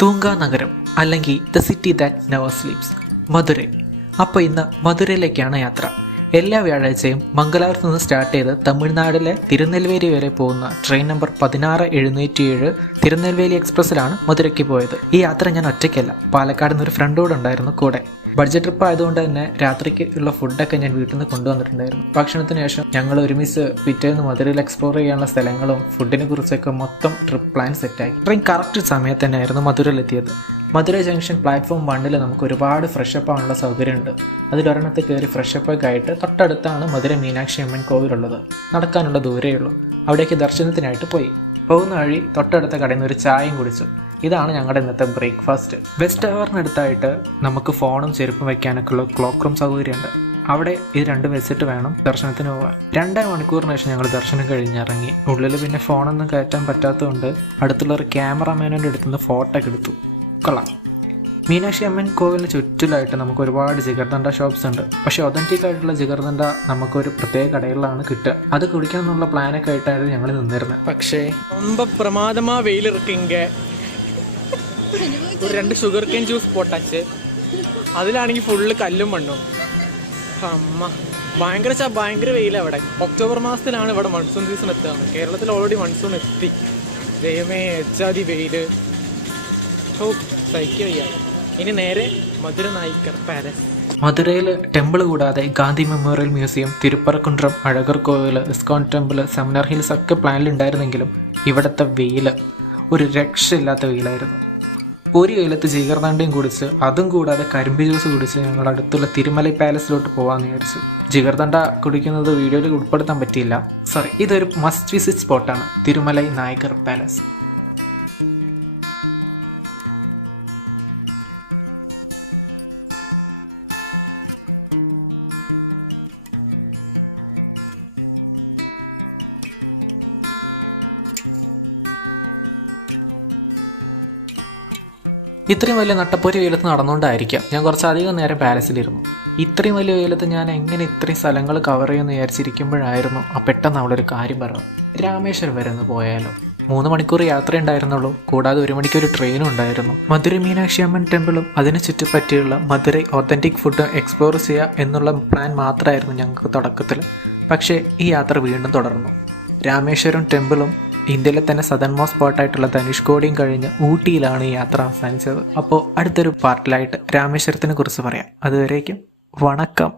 തൂങ്കാ നഗരം അല്ലെങ്കിൽ the city that never sleeps, Madurai. അപ്പോൾ ഇന്ന് മധുരയിലേക്കാണ് യാത്ര. എല്ലാ വ്യാഴാഴ്ചയും മംഗലാപുരത്ത് നിന്ന് സ്റ്റാർട്ട് ചെയ്ത് തമിഴ്നാട്ടിലെ തിരുനെൽവേലി വരെ പോകുന്ന ട്രെയിൻ നമ്പർ 16777 തിരുനെൽവേലി എക്സ്പ്രസ്സിലാണ് മധുരയ്ക്ക് പോയത്. ഈ യാത്ര ഞാൻ ഒറ്റയ്ക്കല്ല, പാലക്കാട് നിന്നൊരു ഫ്രണ്ട് കൂടെ ഉണ്ടായിരുന്നു കൂടെ. ബഡ്ജറ്റ് ട്രിപ്പ് ആയതുകൊണ്ട് തന്നെ രാത്രിക്ക് ഉള്ള ഫുഡൊക്കെ ഞാൻ വീട്ടിൽ നിന്ന് കൊണ്ടുവന്നിട്ടുണ്ടായിരുന്നു. ഭക്ഷണത്തിന് ശേഷം ഞങ്ങൾ ഒരുമിച്ച് പിറ്റേന്ന് മധുരയിൽ എക്സ്പ്ലോർ ചെയ്യാനുള്ള സ്ഥലങ്ങളും ഫുഡിനെ കുറിച്ചൊക്കെ മൊത്തം ട്രിപ്പ് പ്ലാൻ സെറ്റാക്കി. ട്രെയിൻ കറക്റ്റ് സമയത്ത് തന്നെയായിരുന്നു മധുരയിലെത്തിയത്. മധുരൈ ജംഗ്ഷൻ പ്ലാറ്റ്ഫോം 1 നമുക്ക് ഒരുപാട് ഫ്രഷപ്പ് ആവാനുള്ള സൗകര്യമുണ്ട്. അതിലൊരെണ്ണത്തിൽ കയറി ഫ്രഷപ്പൊക്കെ ആയിട്ട് തൊട്ടടുത്താണ് മധുര മീനാക്ഷി അമ്മൻ കോവിലുള്ളത്. നടക്കാനുള്ള ദൂരേയുള്ളൂ. അവിടേക്ക് ദർശനത്തിനായിട്ട് പോയി. പോകുന്ന വഴി തൊട്ടടുത്ത കടയിൽ നിന്ന് ഒരു ചായയും കുടിച്ചു. ഇതാണ് ഞങ്ങളുടെ ഇന്നത്തെ ബ്രേക്ക്ഫാസ്റ്റ്. വെസ്റ്റ് ടവറിനടുത്തായിട്ട് നമുക്ക് ഫോണും ചെരുപ്പും വയ്ക്കാനൊക്കെ ഉള്ള ക്ലോക്ക് റൂം സൗകര്യമുണ്ട്. അവിടെ ഇത് രണ്ടും വെച്ചിട്ട് വേണം ദർശനത്തിന് പോകാൻ. 2 മണിക്കൂറിന് ശേഷം ഞങ്ങൾ ദർശനം കഴിഞ്ഞിറങ്ങി. ഉള്ളിൽ പിന്നെ ഫോണൊന്നും കയറ്റാൻ പറ്റാത്തതുകൊണ്ട് അടുത്തുള്ള ഒരു ക്യാമറാമാനോൻ്റെ അടുത്തുനിന്ന് ഫോട്ടോ ഒക്കെ എടുത്തു. കൊള്ളാം. മീനാക്ഷി അമ്മൻ കോവിലിന് ചുറ്റിലായിട്ട് നമുക്ക് ഒരുപാട് ജിഗർദണ്ഡ ഷോപ്സ് ഉണ്ട്. പക്ഷേ ഒതൻറ്റിക് ആയിട്ടുള്ള ജിഗർദണ്ഡ നമുക്കൊരു പ്രത്യേക കടകളിലാണ് കിട്ടുക. അത് കുടിക്കണം എന്നുള്ള പ്ലാനൊക്കെ ആയിട്ടായിരുന്നു ഞങ്ങൾ നിന്നിരുന്നത്. പക്ഷേ ரொம்ப பிரமாதமா வெயில் இருக்குங்க. ഒരു 2 ഷുഗർ കെയിൻ ജ്യൂസ് പോട്ടാച്ച്. അതിലാണെങ്കിൽ ഫുള്ള് കല്ലും മണ്ണും. അമ്മ ഭയങ്കര വെയിലാണ് അവിടെ. ഒക്ടോബർ മാസത്തിലാണ് ഇവിടെ മൺസൂൺ സീസൺ എത്തുകയാണ്. കേരളത്തിൽ ഓൾറെഡി മൺസൂൺ എത്തി. ദൈവമേ എച്ചാതി വെയില്. സഹിക്കുക. ഇനി നേരെ മധുര നായിക്കർ പാലസ്. മധുരയിൽ ടെമ്പിൾ കൂടാതെ ഗാന്ധി മെമ്മോറിയൽ മ്യൂസിയം, തിരുപ്പറക്കുണ്ട്രം, അഴകർ കോവിൽ, ഇസ്കോൺ ടെമ്പിൾ, സെമിനാർ ഹിൽസ് ഒക്കെ പ്ലാനിലുണ്ടായിരുന്നെങ്കിലും ഇവിടുത്തെ വെയിൽ ഒരു രക്ഷയില്ലാത്ത വെയിലായിരുന്നു. ഒരു വെയിലത്ത് ജിഗർദണ്ഡയും കുടിച്ച്, അതും കൂടാതെ കരിമ്പ് ജ്യൂസ് കുടിച്ച് ഞങ്ങൾ അടുത്തുള്ള തിരുമലൈ പാലസിലോട്ട് പോകാമെന്ന് വിചാരിച്ചു. ജിഗർദണ്ഡ കുടിക്കുന്നത് വീഡിയോയിൽ ഉൾപ്പെടുത്താൻ പറ്റിയില്ല, സോറി. ഇതൊരു മസ്റ്റ് വിസിറ്റ് സ്പോട്ടാണ്, തിരുമലൈ നായകർ പാലസ്. ഇത്രയും വലിയ നട്ടപ്പൊരി വെയിലത്ത് നടന്നുകൊണ്ടായിരിക്കാം ഞാൻ കുറച്ചധികം നേരം പാലസിലിരുന്നു. ഇത്രയും വലിയ വെയിലത്ത് ഞാൻ എങ്ങനെ ഇത്രയും സ്ഥലങ്ങൾ കവർ ചെയ്യുമെന്ന് വിചാരിച്ചിരിക്കുമ്പോഴായിരുന്നു പെട്ടെന്ന് അവളൊരു കാര്യം പറഞ്ഞു. രാമേശ്വരം വരെ ഒന്ന് പോയാലോ? 3 മണിക്കൂർ യാത്ര ഉണ്ടായിരുന്നുള്ളൂ. കൂടാതെ 1 മണിക്കൊരു ട്രെയിനും ഉണ്ടായിരുന്നു. മധുര മീനാക്ഷി അമ്മൻ ടെമ്പിളും അതിനെ ചുറ്റിപ്പറ്റിയുള്ള മധുരൈ ഒതൻറ്റിക് ഫുഡ് എക്സ്പ്ലോർ ചെയ്യുക എന്നുള്ള പ്ലാൻ മാത്രമായിരുന്നു ഞങ്ങൾക്ക് തുടക്കത്തിൽ. പക്ഷേ ഈ യാത്ര വീണ്ടും തുടർന്നു. രാമേശ്വരം ടെമ്പിളും ഇന്ത്യയിലെ തന്നെ സദൺ മോസ്റ്റ് സ്പോട്ടായിട്ടുള്ള ധനുഷ്കോടിയും കഴിഞ്ഞ് ഊട്ടിയിലാണ് ഈ യാത്ര അവസാനിച്ചത്. അപ്പോൾ അടുത്തൊരു പാർട്ടിലായിട്ട് രാമേശ്വരത്തിനെ കുറിച്ച് പറയാം. അതുവരേക്കും വണക്കം.